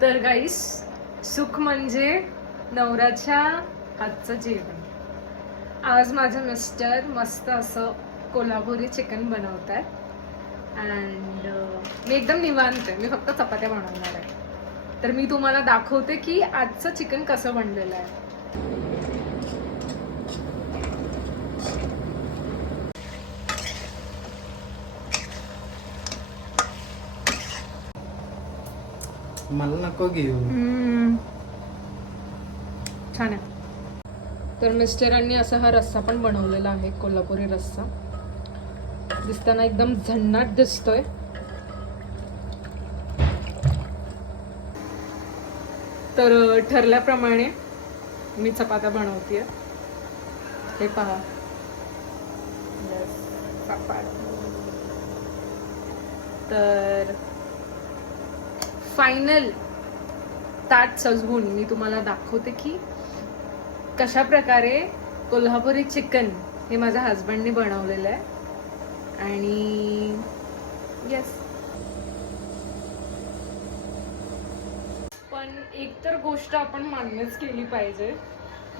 तर गाईस, सुख म्हणजे नवऱ्याच्या हातचं जेवण. आज माझे मिस्टर मस्त असं कोल्हापुरी चिकन बनवतात अँड मी एकदम निवांत आहे. मी फक्त चपात्या बनवणार आहे. तर मी तुम्हाला दाखवते की आजचं चिकन कसं बनलेलं आहे. मला नको घेऊ. छान आहे. तर मिस्टरांनी असा हा रस्सा पण बनवलेला आहे, कोल्हापुरी रस्सा. दिसताना एकदम झन्नाट दिसतोय. तर ठरल्याप्रमाणे मी चपात्या बनवतेय. हे पहा, तर फायनल ताट सजवून मी तुम्हाला दाखवते की कशा प्रकारे कोल्हापुरी चिकन हे माझ्या हजबंडने बनवलेलं आहे. आणि येस, पण एक तर गोष्ट आपण मान्यच केली पाहिजे,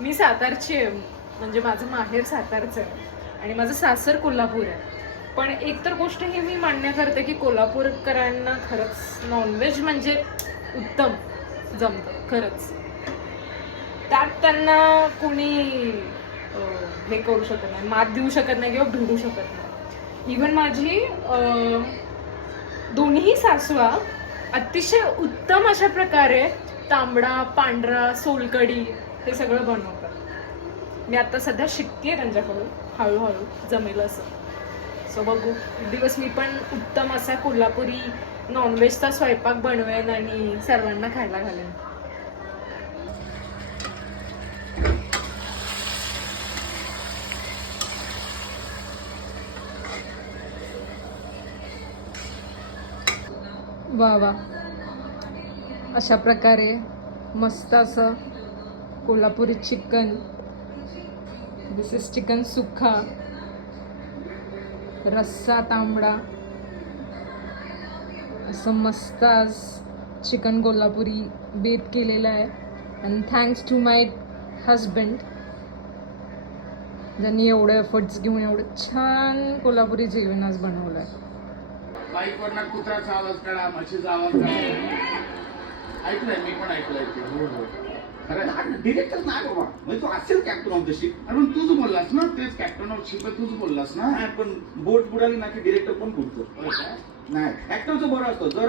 मी सातारची आहे, म्हणजे माझं माहेर सातारचं आहे आणि माझं सासर कोल्हापूर आहे. पण एक तर गोष्ट ही मी मान्य करते की कोल्हापूरकरांना खरंच नॉनव्हेज म्हणजे उत्तम जमतं खरंच. त्यात त्यांना कुणी हे करू शकत नाही, मात देऊ शकत नाही किंवा भिडू शकत नाही. इव्हन माझी दोन्ही सासवा अतिशय उत्तम अशा प्रकारे तांबडा, पांढरा, सोलकढी हे सगळं बनवतात. मी आता सध्या शिकतेय त्यांच्याकडून, हळूहळू जमेल असं. सो बघू, एक दिवस मी पण उत्तम असा कोल्हापुरी नॉनव्हेजचा स्वयंपाक बनवेन आणि सर्वांना खायला घालेन. वा वा, अशा प्रकारे मस्त असं Kolhapuri chicken. This is chicken सुक्का, रस्सा तांबडा, असं मस्त आज चिकन कोल्हापुरी बेत केलेलं आहे. And thanks to my husband, ज्यांनी एवढे एफर्ट्स घेऊन एवढं छान कोल्हापुरी जेवण आज बनवलं आहे. बाईक वरना कुत्राचा आवाज काढा, म्हशीचा आवाज काढा. ऐकलंय, मी पण ऐकलंय ते. हो हो, खरं डिरेक्टर नाही बाबा, म्हणजे तू असेल कॅप्टन ऑफ द शिप. अरे पण तूच बोललास ना, तेच कॅप्टन ऑफ शिप तूच बोललास ना. पण बोट बुडाली ना की डिरेक्टर पण बुडतो. नाही, ऍक्टरचं बरं असतं. जर